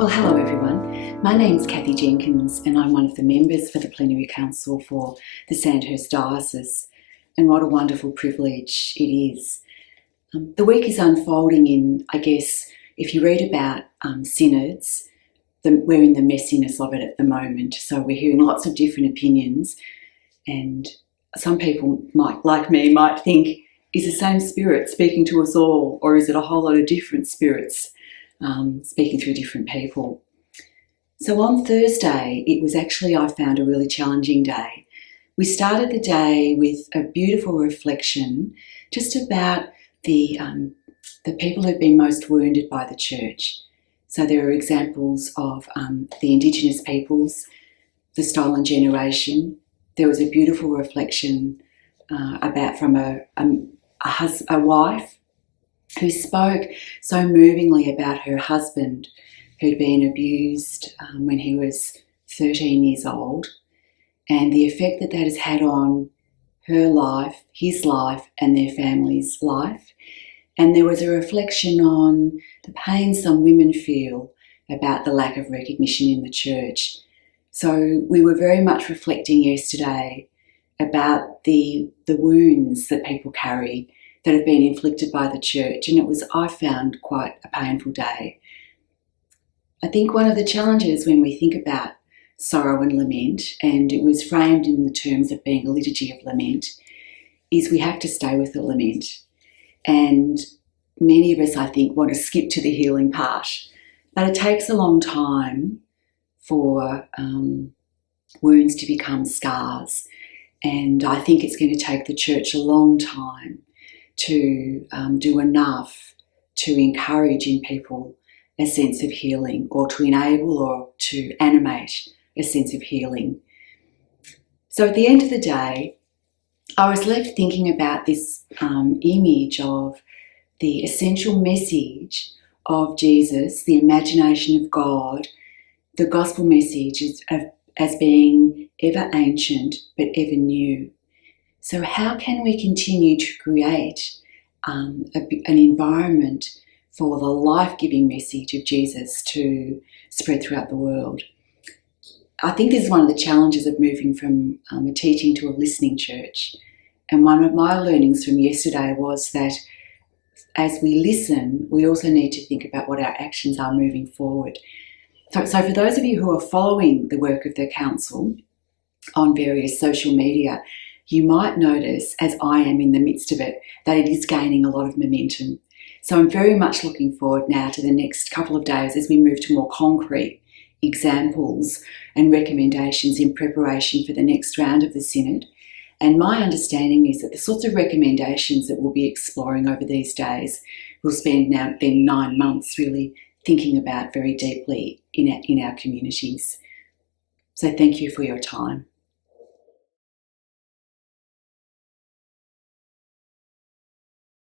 Well, hello everyone. My name's Cathy Jenkins and I'm one of the members for the Plenary Council for the Sandhurst Diocese, and what a wonderful privilege it is. The week is unfolding in, I guess, if you read about synods, we're in the messiness of it at the moment, so we're hearing lots of different opinions, and some people like me might think, is the same spirit speaking to us all, or is it a whole lot of different spirits speaking through different people? So on Thursday, it was actually, I found, a really challenging day. We started the day with a beautiful reflection just about the people who've been most wounded by the church. So there are examples of the Indigenous peoples, the stolen generation. There was a beautiful reflection from a wife who spoke so movingly about her husband who'd been abused when he was 13 years old, and the effect that that has had on her life, his life, and their family's life. And there was a reflection on the pain some women feel about the lack of recognition in the church. So we were very much reflecting yesterday about the wounds that people carry that have been inflicted by the church, and it was, I found, quite a painful day. I think one of the challenges when we think about sorrow and lament, and it was framed in the terms of being a liturgy of lament, is we have to stay with the lament. And many of us, I think, want to skip to the healing part, but it takes a long time for wounds to become scars. And I think it's going to take the church a long time to do enough to encourage in people a sense of healing, or to enable or to animate a sense of healing. So at the end of the day, I was left thinking about this image of the essential message of Jesus, the imagination of God, the gospel message as being ever ancient but ever new. So how can we continue to create an environment for the life-giving message of Jesus to spread throughout the world? I think this is one of the challenges of moving from a teaching to a listening church. And one of my learnings from yesterday was that as we listen, we also need to think about what our actions are moving forward. So for those of you who are following the work of the council on various social media, you might notice, as I am in the midst of it, that it is gaining a lot of momentum. So I'm very much looking forward now to the next couple of days as we move to more concrete examples and recommendations in preparation for the next round of the Synod. And my understanding is that the sorts of recommendations that we'll be exploring over these days, we'll spend now then 9 months really thinking about very deeply in our communities. So thank you for your time.